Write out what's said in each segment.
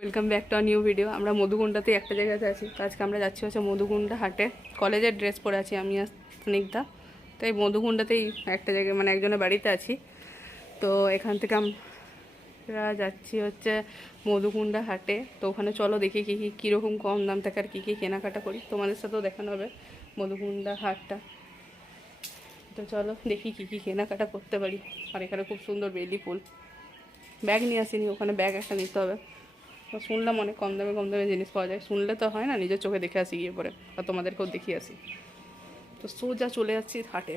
Welcome back to new video আমরা মধুকুণ্ডাতে একটা জায়গাতে আছি। তো আজকে আমরা যাচ্ছি হচ্ছে মধুকুণ্ডা হাটে। কলেজের ড্রেস পরে আছি আমি আর স্নিগ্ধা। তো এই মধুকুণ্ডাতেই একটা জায়গায় মানে একজনের বাড়িতে আছি। তো এখান থেকে আমরা যাচ্ছি হচ্ছে মধুকুণ্ডা হাটে। তো ওখানে চলো দেখি কী কী, কীরকম কম দাম থাকে আর কী কী কেনাকাটা করি। তোমাদের সাথেও দেখানো হবে মধুকুণ্ডা হাটটা। তো চলো দেখি কী কী কেনাকাটা করতে পারি। আর এখানে খুব সুন্দর বেলি ফুল। ব্যাগ নিয়ে আসিনি, ওখানে ব্যাগ একটা নিতে হবে। শুনলাম অনেক কম দামে কম দামে জিনিস পাওয়া যায়। শুনলে তো হয় না, নিজের চোখে দেখে আসি গিয়ে পরে, আর তোমাদেরকেও দেখিয়ে আসি। তো সোজা চলে যাচ্ছি হাটে।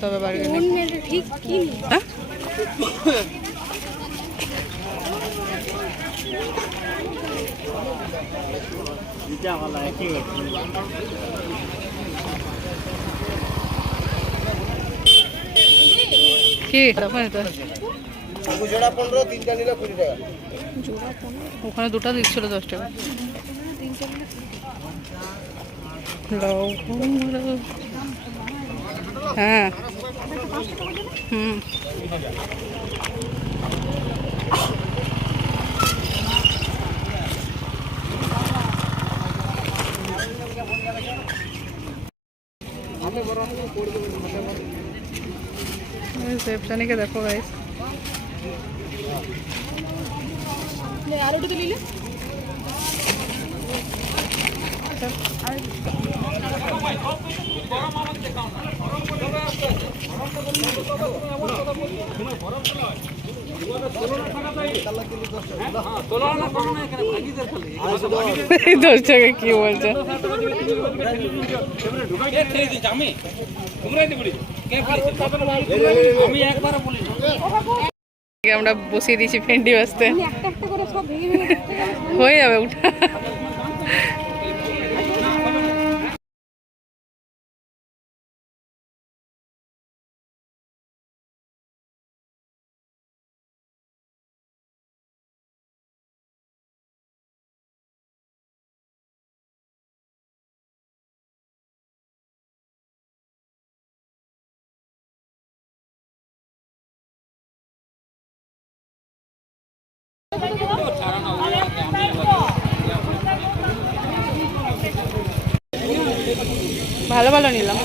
তবে বার্গেনিং ঠিক কি? হ্যাঁ? কি? ওখানে তো জোড়া পনেরো তিনটা নিলে কুড়ি টাকা। ওখানে দুটো দিচ্ছিল দশ টাকা। লবঙ্গ। হ্যাঁ। হুম সেপশানিকে দেখো গাইস আরও নিলে দশ টাকা কি বলছে? আমরা বসিয়ে দিয়েছি ভেন্ডি বাসতে হয়ে যাবে ওটা ভালো ভালো নিলাম।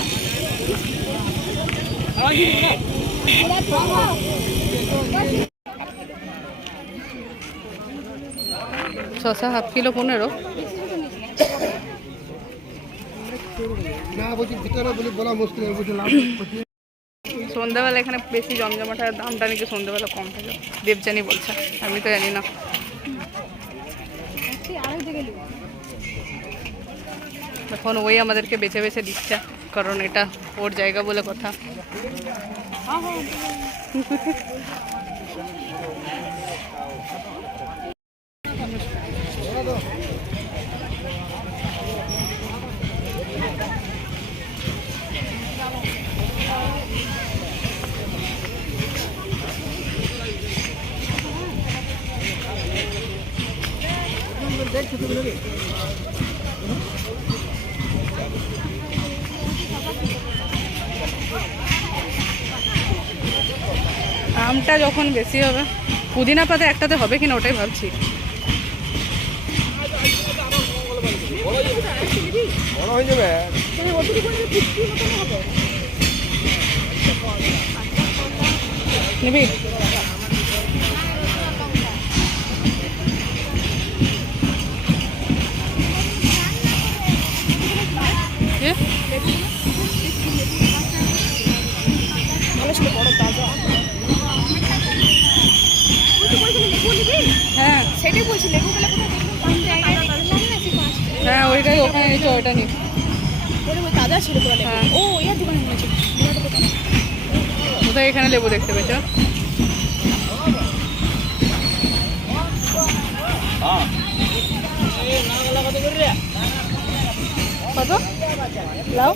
শশা হাফ কিলো পনেরো। না বলছি ভিতরে বলি বলা মুশকিল সন্ধ্যাবেলা এখানে বেশি জমজমাট হয় দামটা নাকি সন্ধ্যাবেলা কম থাকে। দেবজানি বলছে, আমি তো জানি না। এখন ওই আমাদেরকে বেছে বেছে দিচ্ছে, কারণ এটা ওর জায়গা বলে কথা। আমটা যখন বেশি হবে পুদিনা পাতা একটাতে হবে কিনা ওটাই ভাবছি। নিবি? হ্যাঁ বলছি লেবুগুলো হ্যাঁ ওইটাই ওখানে নিচে ওইটা নি ওটা ওই তাজা ছিল হ্যাঁ। ও ইয়ার দোকানে নিয়েছে কোথায় এখানে লেবু দেখতে পেয়েছ? কত? লাউ?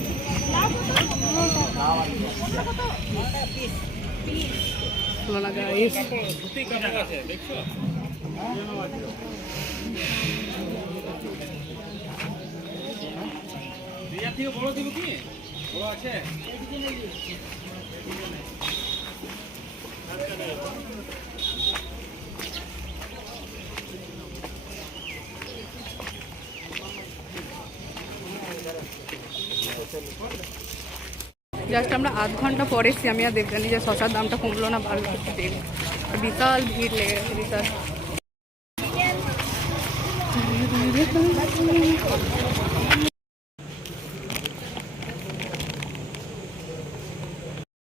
জাস্ট আমরা আধ ঘণ্টা পরে আর দেবজানি যে শশার দামটা কমলো না দেবে বিশাল ভিড় লেগে গেছে বিশাল। Dito.